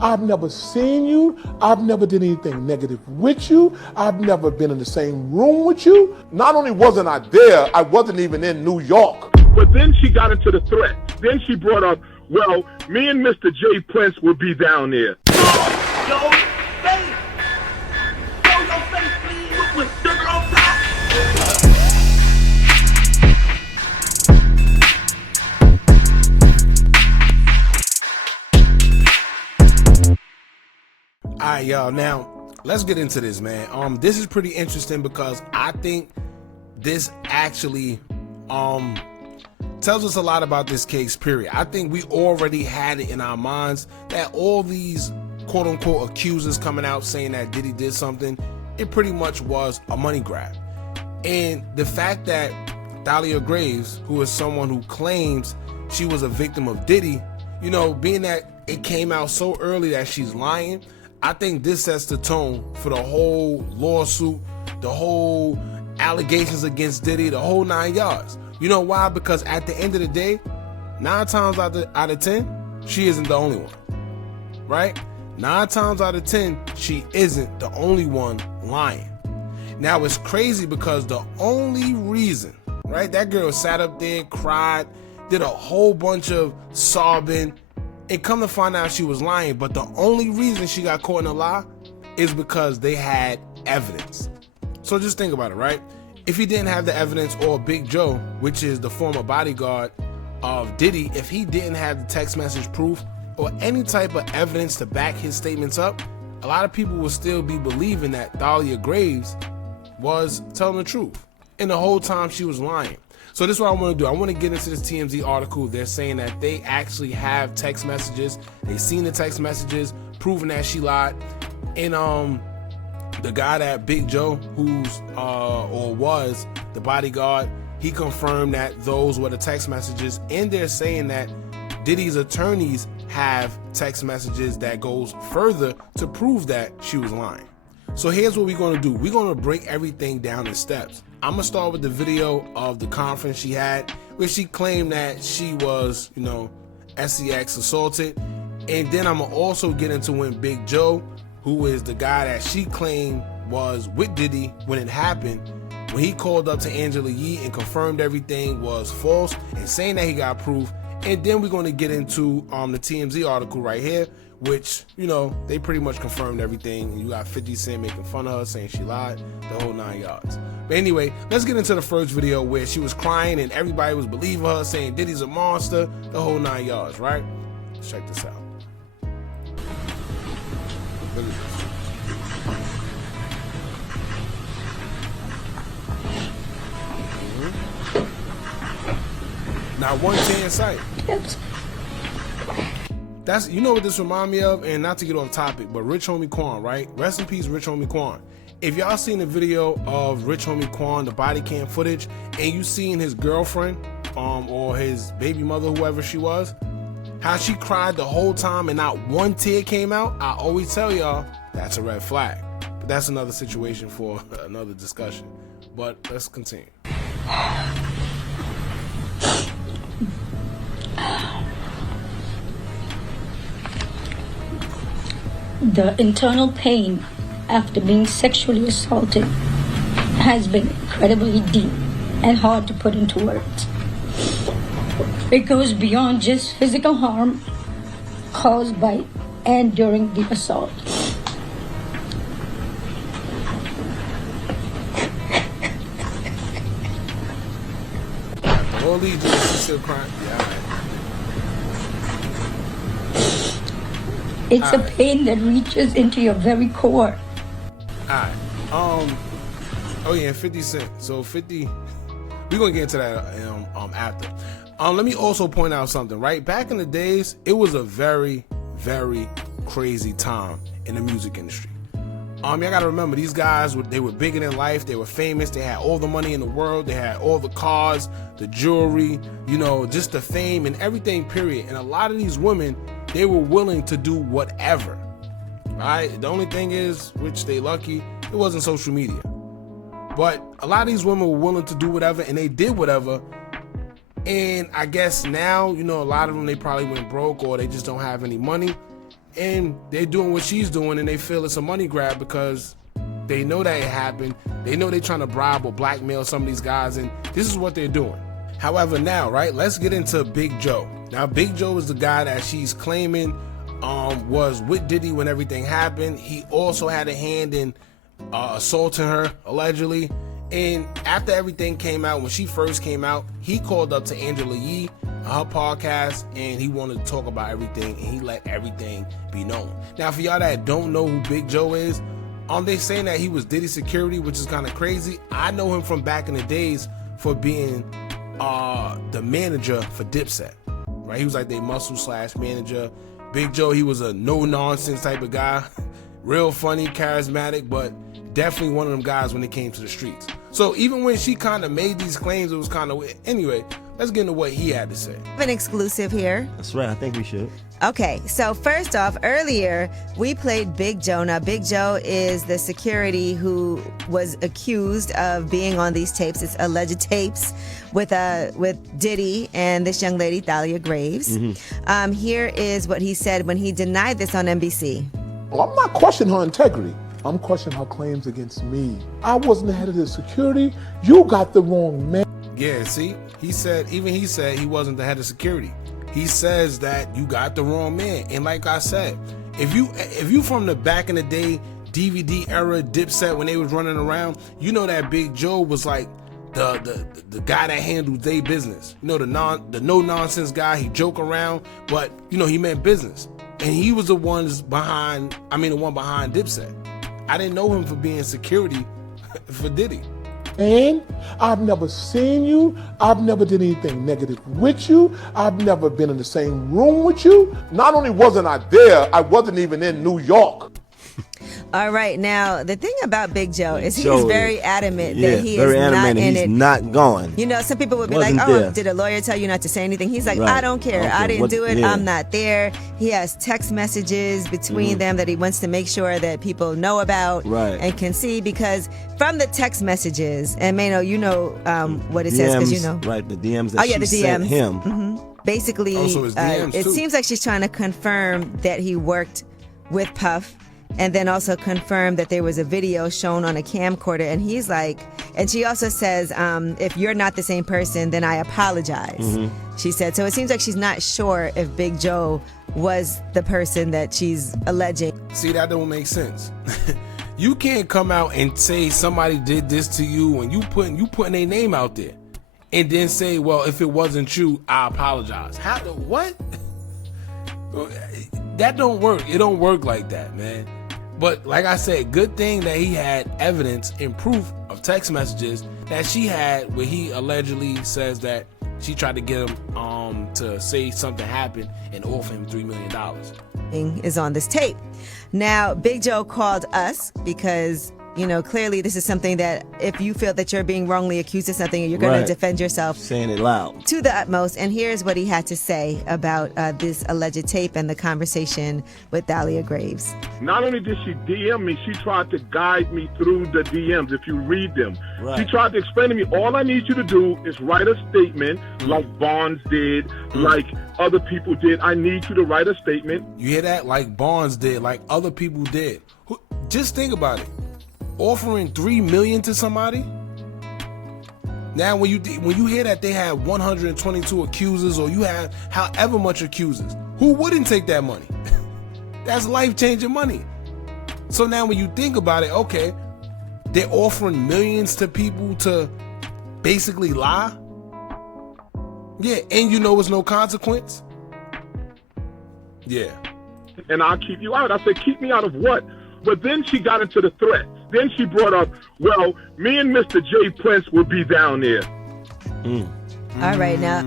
I've never seen you. I've never did anything negative with you. I've never been in the same room with you. Not only wasn't I there, I wasn't even in New York. But then she got into the threat. Then she brought up, well, me and Mr. J. Prince will be down there. Yo, face! Show your face, please, with sugar on top! All right, y'all. Now let's get into this, man. This is pretty interesting because I think this actually tells us a lot about this case, period. I think we already had it in our minds that all these quote unquote accusers coming out saying that Diddy did something, it pretty much was a money grab. And the fact that Thalia Graves, who is someone who claims she was a victim of Diddy, you know, being that it came out so early that she's lying, I think this sets the tone for the whole lawsuit, the whole allegations against Diddy, the whole 9 yards. You know why? Because at the end of the day, 9 times out of 10, she isn't the only one, right? 9 times out of 10, she isn't the only one lying. Now it's crazy because the only reason, right? That girl sat up there, cried, did a whole bunch of sobbing, and come to find out she was lying. But the only reason she got caught in a lie is because they had evidence. So just think about it, right? If he didn't have the evidence, or Big Joe, which is the former bodyguard of Diddy, if he didn't have the text message proof or any type of evidence to back his statements up, a lot of people will still be believing that Thalia Graves was telling the truth. And the whole time she was lying. So this is what I want to do. I want to get into this TMZ article. They're saying that they actually have text messages. They've seen the text messages proving that she lied. And the guy that Big Joe, who's or was the bodyguard, he confirmed that those were the text messages. And they're saying that Diddy's attorneys have text messages that goes further to prove that she was lying. So here's what we're going to do. We're going to break everything down in steps. I'm going to start with the video of the conference she had where she claimed that she was, you know, SEX assaulted. And then I'm going to also get into when Big Joe, who is the guy that she claimed was with Diddy when it happened, when he called up to Angela Yee and confirmed everything was false and saying that he got proof. And then we're going to get into the TMZ article right here, which, you know, they pretty much confirmed everything. You got 50 Cent making fun of her, saying she lied, the whole 9 yards. But anyway, let's get into the first video where she was crying and everybody was believing her, saying Diddy's a monster, the whole 9 yards, right? Let's check this out. Look at this. Not one day in sight. That's, you know what this remind me of, and not to get off topic, but Rich Homie Quan, right? Rest in peace, Rich Homie Quan. If y'all seen the video of Rich Homie Quan, the body cam footage, and you seen his girlfriend, or his baby mother, whoever she was, how she cried the whole time and not one tear came out, I always tell y'all that's a red flag. But that's another situation for another discussion. But let's continue. The internal pain after being sexually assaulted has been incredibly deep and hard to put into words. It goes beyond just physical harm caused by and during the assault. All these just still crying. Yeah. It's a pain that reaches into your very core. Alright. Oh yeah, 50 Cent. So 50, we're gonna get into that after. Let me also point out something, right? Back in the days, it was a very, very crazy time in the music industry. Y'all gotta remember, these guys, they were bigger than life, they were famous, they had all the money in the world, they had all the cars, the jewelry, you know, just the fame and everything, period. And a lot of these women, they were willing to do whatever, right? The only thing is, which they lucky, it wasn't social media. But a lot of these women were willing to do whatever, and they did whatever. And I guess now, you know, a lot of them, they probably went broke or they just don't have any money. and they're doing what she's doing, and they feel it's a money grab because they know that it happened. They know they're trying to bribe or blackmail some of these guys, and this is what they're doing. However, now, right, let's get into Big Joe. Now, Big Joe is the guy that she's claiming was with Diddy when everything happened. He also had a hand in assaulting her, allegedly. And after everything came out, when she first came out, he called up to Angela Yee on her podcast, and he wanted to talk about everything, and he let everything be known. Now, for y'all that don't know who Big Joe is, they saying that he was Diddy security, which is kind of crazy. I know him from back in the days for being the manager for Dipset, right? He was like their muscle / manager. Big Joe, he was a no-nonsense type of guy. Real funny, charismatic, but definitely one of them guys when it came to the streets. So even when she kind of made these claims, it was kind of... Anyway, let's get into what he had to say. An exclusive here. That's right. I think we should. Okay, so first off, earlier we played Big Joe. Now, Big Joe is the security who was accused of being on these tapes. It's alleged tapes with Diddy and this young lady, Thalia Graves. Mm-hmm. Here is what he said when he denied this on NBC. Well, I'm not questioning her integrity. I'm questioning her claims against me. I wasn't the head of the security. You got the wrong man. Yeah, see? He said he wasn't the head of security. He says that you got the wrong man. And like I said, if you from the back in the day DVD era Dipset when they was running around, you know that Big Joe was like the guy that handled their business. You know, the no nonsense guy. He joke around, but you know he meant business. And he was the one behind Dipset. I didn't know him for being security for Diddy. And I've never seen you. I've never did anything negative with you. I've never been in the same room with you. Not only wasn't I there, I wasn't even in New York. All right, now the thing about Big Joe is he's very adamant that he is not in he's it. Not going. You know, some people would be Wasn't like, "Oh, there. did a lawyer tell you not to say anything?" He's like, Right. "I don't care. I didn't do it. Yeah. I'm not there." He has text messages between them that he wants to make sure that people know about and can see, because from the text messages, and Mano, you know what it says because you know. Right, the DMs that she sent him. Basically, it seems like she's trying to confirm that he worked with Puff, and then also confirm that there was a video shown on a camcorder. And he's like, and she also says, if you're not the same person, then I apologize. She said. So it seems like she's not sure if Big Joe was the person that she's alleging. See, that don't make sense. You can't come out and say somebody did this to you and you putting their name out there and then say, well, if it wasn't you, I apologize. What? That don't work. It don't work like that, man. But like I said, good thing that he had evidence and proof of text messages that she had where he allegedly says that she tried to get him to say something happened and offer him $3 million. Is on this tape. Now, Big Joe called us because, you know, clearly this is something that if you feel that you're being wrongly accused of something, you're going to defend yourself. Saying it loud. To the utmost. And here's what he had to say about this alleged tape and the conversation with Thalia Graves. Not only did she DM me, she tried to guide me through the DMs, if you read them. She tried to explain to me, all I need you to do is write a statement like Barnes did, like other people did. I need you to write a statement. You hear that? Like Barnes did, like other people did. Just think about it. Offering $3 million to somebody. Now, when you hear that they had 122 accusers, or you have however much accusers, who wouldn't take that money? That's life-changing money. So now, when you think about it, okay, they're offering millions to people to basically lie. Yeah, and you know it's no consequence. Yeah. And I'll keep you out. I said, keep me out of what? But then she got into the threats. Then she brought up, well, me and Mr. J. Prince will be down there. All right, now.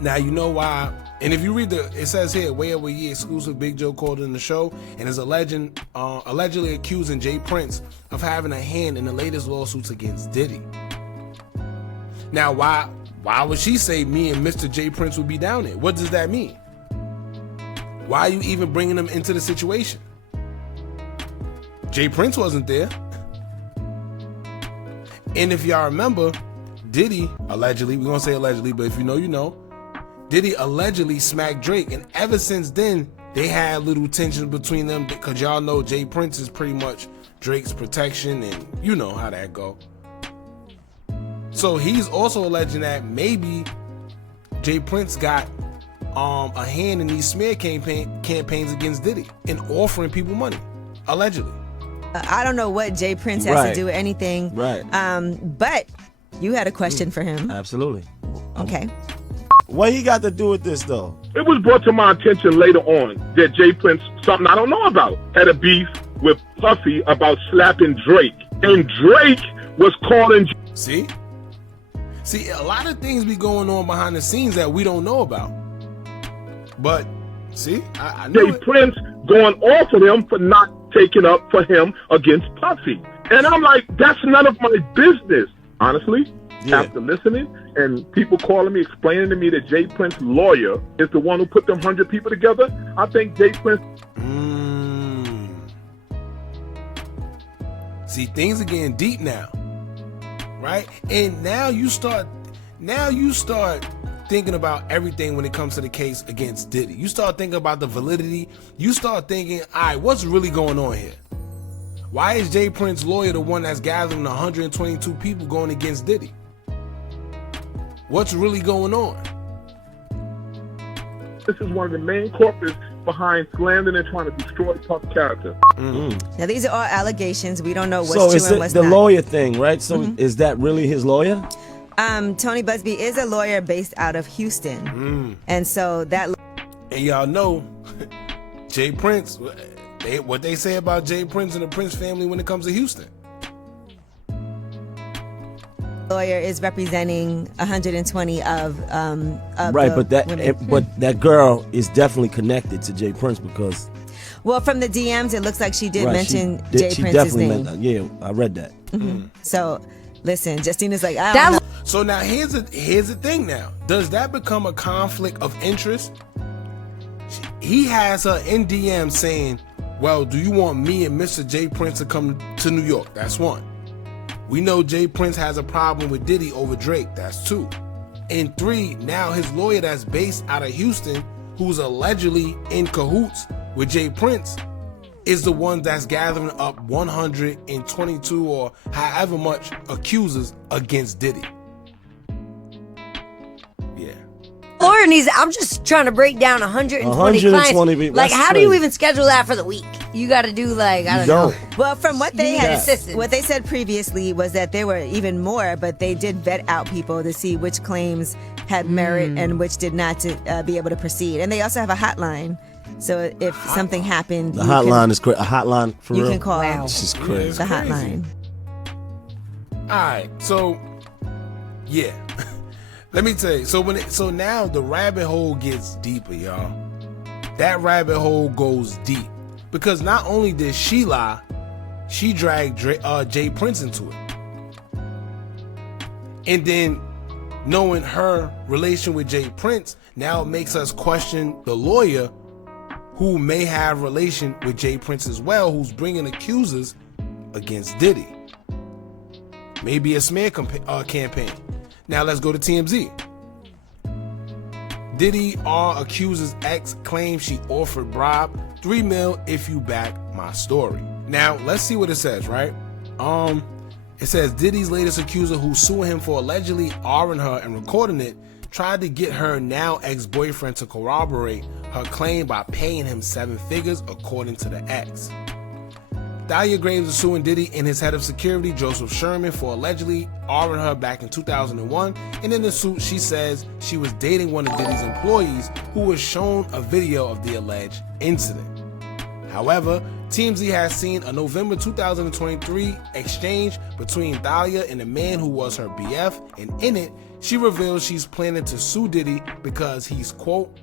Now, you know why. And if you read it says here, way over a year exclusive, Big Joe called in the show and is allegedly accusing J. Prince of having a hand in the latest lawsuits against Diddy. Now, why would she say me and Mr. J. Prince would be down there? What does that mean? Why are you even bringing them into the situation? J. Prince wasn't there. And if y'all remember, Diddy allegedly, we're gonna say allegedly, but if you know, you know, Diddy allegedly smacked Drake, and ever since then, they had little tensions between them because y'all know Jay Prince is pretty much Drake's protection, and you know how that go. So he's also alleging that maybe Jay Prince got a hand in these smear campaigns against Diddy and offering people money, allegedly. I don't know what Jay Prince has to do with anything. Right. But you had a question for him. Absolutely. Okay. What he got to do with this, though? It was brought to my attention later on that Jay Prince, something I don't know about, had a beef with Puffy about slapping Drake. And Drake was calling... See, a lot of things be going on behind the scenes that we don't know about. But, see, I know Jay Prince going off of him for not taking up for him against Puffy. And I'm like, that's none of my business. Honestly, after listening and people calling me, explaining to me that Jay Prince's lawyer is the one who put them 100 people together, I think Jay Prince... See, things are getting deep now, right? And now you start thinking about everything when it comes to the case against Diddy. You start thinking about the validity. You start thinking, all right, what's really going on here? Why is Jay Prince's lawyer the one that's gathering 122 people going against Diddy? What's really going on? This is one of the main corpus behind slandering and trying to destroy Puff's character. Now, these are all allegations. We don't know what's So true it's and what's the not. lawyer thing, right? So is that really his lawyer? Tony Busby is a lawyer based out of Houston. And so that... And y'all know, Jay Prince, what they say about Jay Prince and the Prince family when it comes to Houston. Lawyer is representing 120 of Right, the but women. but that girl is definitely connected to Jay Prince because... Well, from the DMs, it looks like she did Right, mention she Jay Prince's definitely name. meant that. Yeah, I read that. So, listen, Justina's like, I don't know. So now here's the thing now. Does that become a conflict of interest? He has her in DM saying, well, do you want me and Mr. Jay Prince to come to New York? That's one. We know Jay Prince has a problem with Diddy over Drake. That's two. And three, now his lawyer that's based out of Houston, who's allegedly in cahoots with Jay Prince, is the one that's gathering up 122 or however much accusers against Diddy. Yeah. Lawyer needs. I'm just trying to break down 120 clients. People. Like, That's how do you crazy. even schedule that for the week? You got to do like I don't know. Well, from what they need had, assistance. what they said previously was that there were even more, but they did vet out people to see which claims had merit and which did not to be able to proceed. And they also have a hotline. So if something happened, The hotline is crazy. A hotline for you real? can call This is crazy. the hotline. All right, so yeah, let me tell you. So now the rabbit hole gets deeper, y'all. That rabbit hole goes deep because not only did she lie, she dragged Jay Prince into it, and then knowing her relation with Jay Prince, now it makes us question the lawyer who may have relation with Jay Prince as well, who's bringing accusers against Diddy. Maybe a smear campaign. Now let's go to TMZ. Diddy accuser's ex claims she offered bribe $3 million if you back my story. Now let's see what it says, right? It says Diddy's latest accuser, who's suing him for allegedly R-ing her and recording it, tried to get her now ex-boyfriend to corroborate her claim by paying him 7 figures, according to the ex. Thalia Graves is suing Diddy and his head of security, Joseph Sherman, for allegedly R-ing her back in 2001. And in the suit, she says she was dating one of Diddy's employees who was shown a video of the alleged incident. However, TMZ has seen a November 2023 exchange between Thalia and a man who was her BF, and in it, she reveals she's planning to sue Diddy because he's, quote,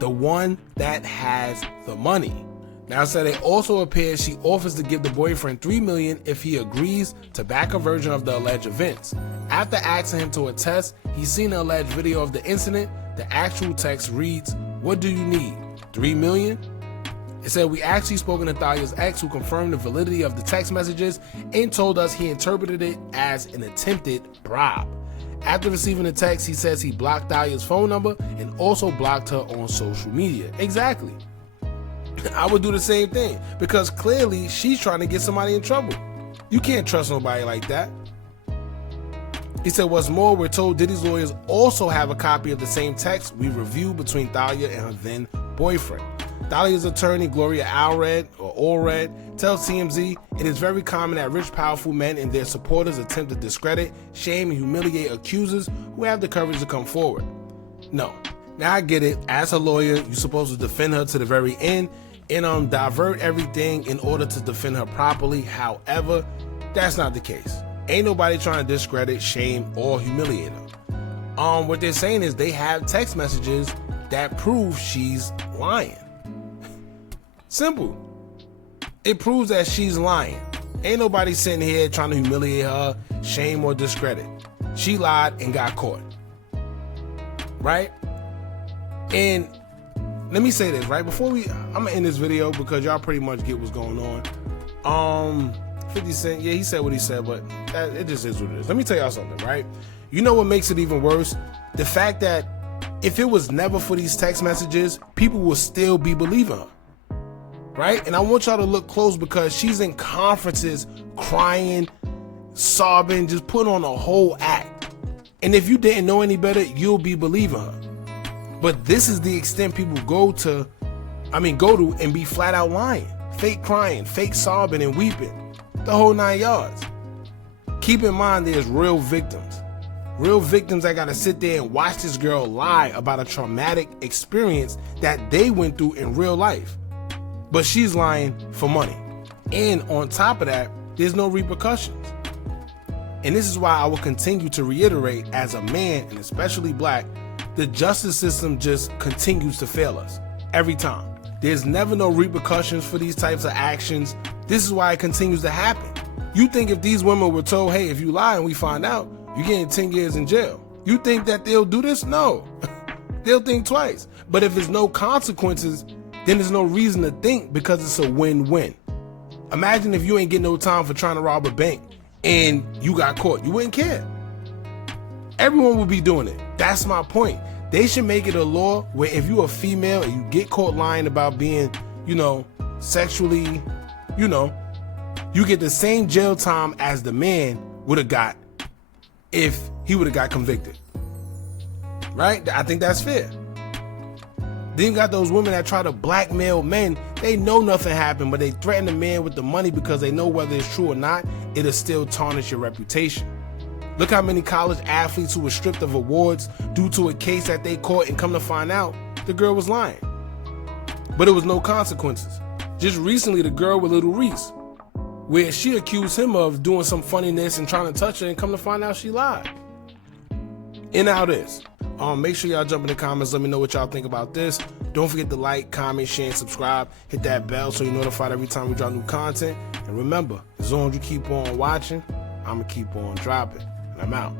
the one that has the money. Now, said it also appears she offers to give the boyfriend $3 million if he agrees to back a version of the alleged events. After asking him to attest he's seen the alleged video of the incident, the actual text reads, "What do you need? $3 million?" It said, "We actually spoken to Thalia's ex, who confirmed the validity of the text messages and told us he interpreted it as an attempted bribe. After receiving the text, he says he blocked Thalia's phone number and also blocked her on social media. Exactly. I would do the same thing because clearly she's trying to get somebody in trouble. You can't trust nobody like that. He said, what's more, we're told Diddy's lawyers also have a copy of the same text we reviewed between Thalia and her then boyfriend. Thalia's attorney, Gloria Allred, tells TMZ it is very common that rich, powerful men and their supporters attempt to discredit, shame, and humiliate accusers who have the courage to come forward. No. Now I get it. As a lawyer, you're supposed to defend her to the very end and divert everything in order to defend her properly. However, that's not the case. Ain't nobody trying to discredit, shame, or humiliate her. What they're saying is they have text messages that prove she's lying. Simple. It proves that she's lying. Ain't nobody sitting here trying to humiliate her, shame, or discredit. She lied and got caught. Right? And let me say this, right? Before I'm gonna end this video because y'all pretty much get what's going on. 50 Cent, yeah, he said what he said, but it just is what it is. Let me tell y'all something, right? You know what makes it even worse? The fact that if it was never for these text messages, people will still be believing her. Right? And I want y'all to look close because she's in conferences crying, sobbing, just putting on a whole act. And if you didn't know any better, you'll be believing her. But this is the extent people go to and be flat out lying, fake crying, fake sobbing and weeping, the whole 9 yards. Keep in mind there's real victims that gotta sit there and watch this girl lie about a traumatic experience that they went through in real life. But she's lying for money. And on top of that, there's no repercussions. And this is why I will continue to reiterate, as a man, and especially black, the justice system just continues to fail us every time. There's never no repercussions for these types of actions. This is why it continues to happen. You think if these women were told, hey, if you lie and we find out, you're getting 10 years in jail. You think that they'll do this? No. They'll think twice. But if there's no consequences, then there's no reason to think because it's a win-win. Imagine if you ain't getting no time for trying to rob a bank and you got caught. You wouldn't care. Everyone would be doing it. That's my point. They should make it a law where if you're a female and you get caught lying about being, sexually, you get the same jail time as the man would have got if he would have got convicted. Right? I think that's fair. Then you got those women that try to blackmail men. They know nothing happened, but they threaten the man with the money because they know whether it's true or not, it'll still tarnish your reputation. Look how many college athletes who were stripped of awards due to a case that they caught and come to find out the girl was lying. But it was no consequences. Just recently, the girl with Little Reese, where she accused him of doing some funniness and trying to touch her and come to find out she lied. And now this. Make sure y'all jump in the comments. Let me know what y'all think about this. Don't forget to like, comment, share, and subscribe. Hit that bell so you're notified every time we drop new content. And remember, as long as you keep on watching, I'm going to keep on dropping. And I'm out.